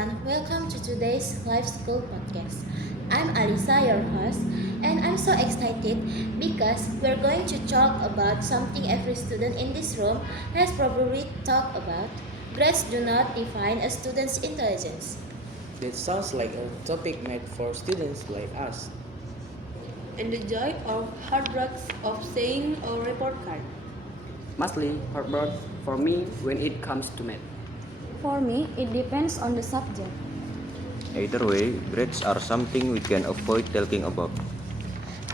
everyone, welcome to today's Life School podcast. I'm Alisa, your host, and I'm so excited because we're going to talk about something every student in this room has probably talked about. Grades do not define a student's intelligence. That sounds like a topic made for students like us. And the joy or heartbreaks of saying a report card. Mostly heartburn for me when it comes to math. For me, it depends on the subject. Either way, grades are something we can avoid talking about.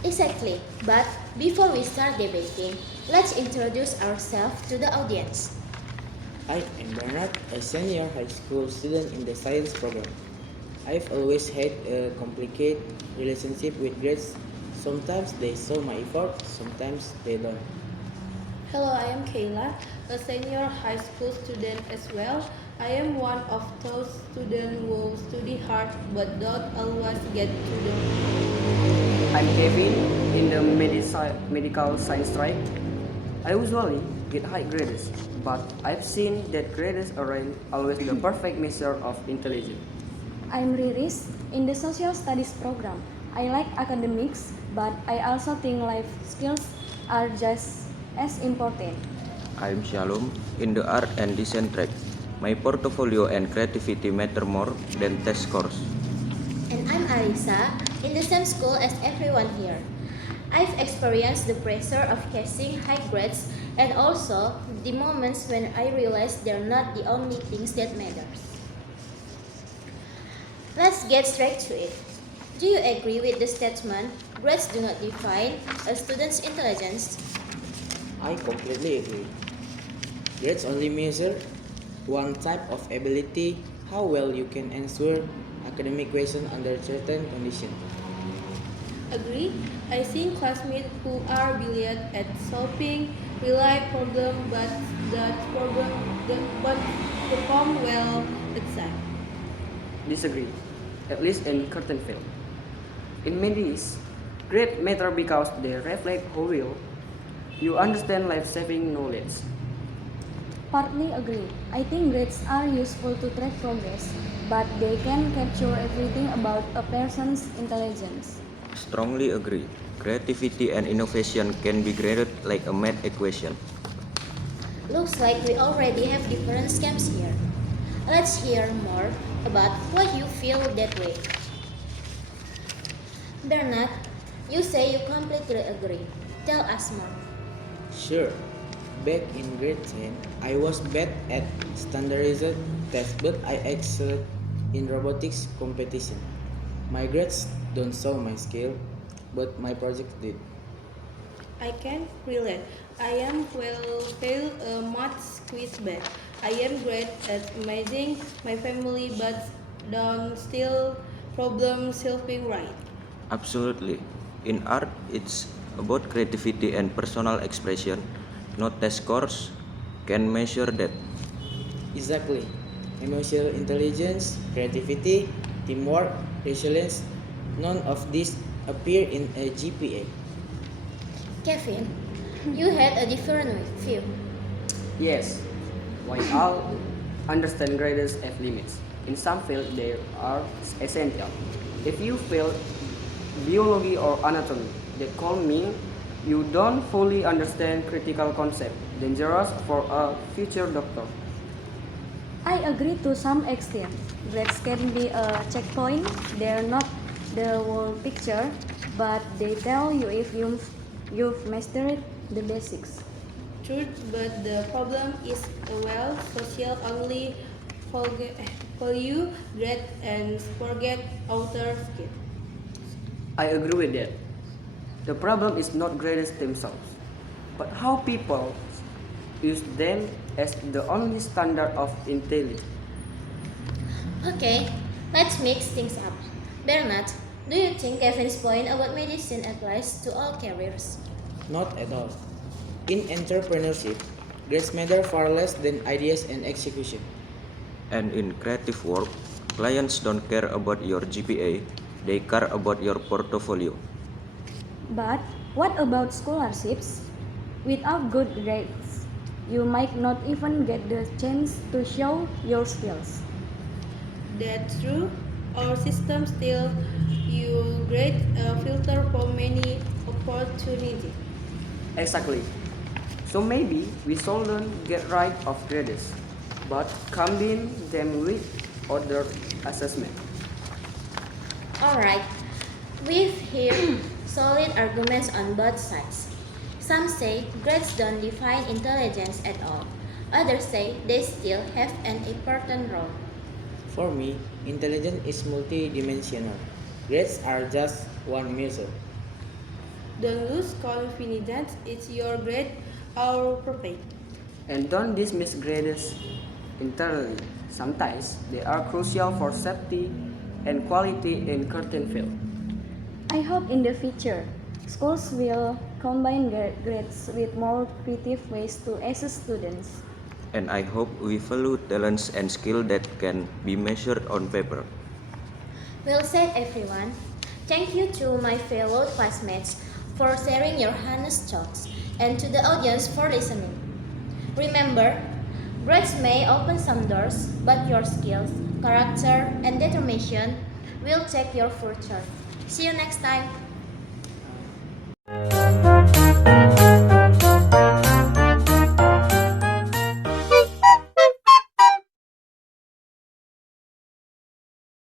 Exactly, but before we start debating, let's introduce ourselves to the audience. I am Bernard, a senior high school student in the science program. I've always had a complicated relationship with grades. Sometimes they show my effort, sometimes they don't. Hello, I am Kayla, a senior high school student as well. I am one of those students who study hard but don't always get to the. I'm Kevin in the medical science track. I usually get high grades, but I've seen that grades aren't always the perfect measure of intelligence. I'm Riris in the social studies program. I like academics, but I also think life skills are just as important. I'm Shalom in the art and design track. My portfolio and creativity matter more than test scores. And I'm Arisa, in the same school as everyone here. I've experienced the pressure of casing high grades and also the moments when I realized they're not the only things that matters. Let's get straight to it. Do you agree with the statement, grades do not define a student's intelligence? I completely agree. Grades only measure one type of ability, how well you can answer academic questions under certain conditions. Agree? I think classmates who are brilliant at solving real life problems but perform well at science. Disagree, at least in curtain field. In medicine, grades matter because they reflect how well you understand life-saving knowledge. Partly agree. I think grades are useful to track progress, but they can capture everything about a person's intelligence. Strongly agree. Creativity and innovation can be graded like a math equation. Looks like we already have different scams here. Let's hear more about why you feel that way. Bernard, you say you completely agree. Tell us more. Sure, back in grade 10, I was bad at standardized tests, but I excelled in robotics competition. My grades don't show my skill, but my project did. I can relate. I am well fail a maths quiz but I am great at managing my family but don't still problem solving right. Absolutely. In art, it's about creativity and personal expression. Not test scores can measure that. Exactly. Emotional intelligence, creativity, teamwork, resilience, none of these appear in a GPA. Kevin, you had a different view. Yes, while all understand grades have limits, in some fields they are essential. If you fail biology or anatomy, that could mean you don't fully understand critical concept, dangerous for a future doctor. I agree to some extent. Grades can be a checkpoint. They're not the whole picture, but they tell you if you've mastered the basics. Truth, but the problem is well social only value grade and forget outer skill. I agree with that. The problem is not grades themselves, but how people use them as the only standard of intelligence. Okay, let's mix things up. Bernard, do you think Kevin's point about medicine applies to all careers? Not at all. In entrepreneurship, grades matter far less than ideas and execution. And in creative work, clients don't care about your GPA, they care about your portfolio. But what about scholarships? Without good grades, you might not even get the chance to show your skills. That's true. Our system still you grade filter for many opportunity. Exactly. So maybe we shouldn't get rid of grades, but combine them with other assessment. Alright, we've heard solid arguments on both sides. Some say grades don't define intelligence at all. Others say they still have an important role. For me, intelligence is multidimensional. Grades are just one measure. Don't lose confidence. It's your grade or perfect. And don't dismiss grades entirely. Sometimes they are crucial for safety and quality in curtain field. I hope in the future, schools will combine grades with more creative ways to assess students. And I hope we value talents and skill that can be measured on paper. Well said, everyone. Thank you to my fellow classmates for sharing your honest thoughts and to the audience for listening. Remember, grades may open some doors, but your skills, character, and determination will take your future. See you next time.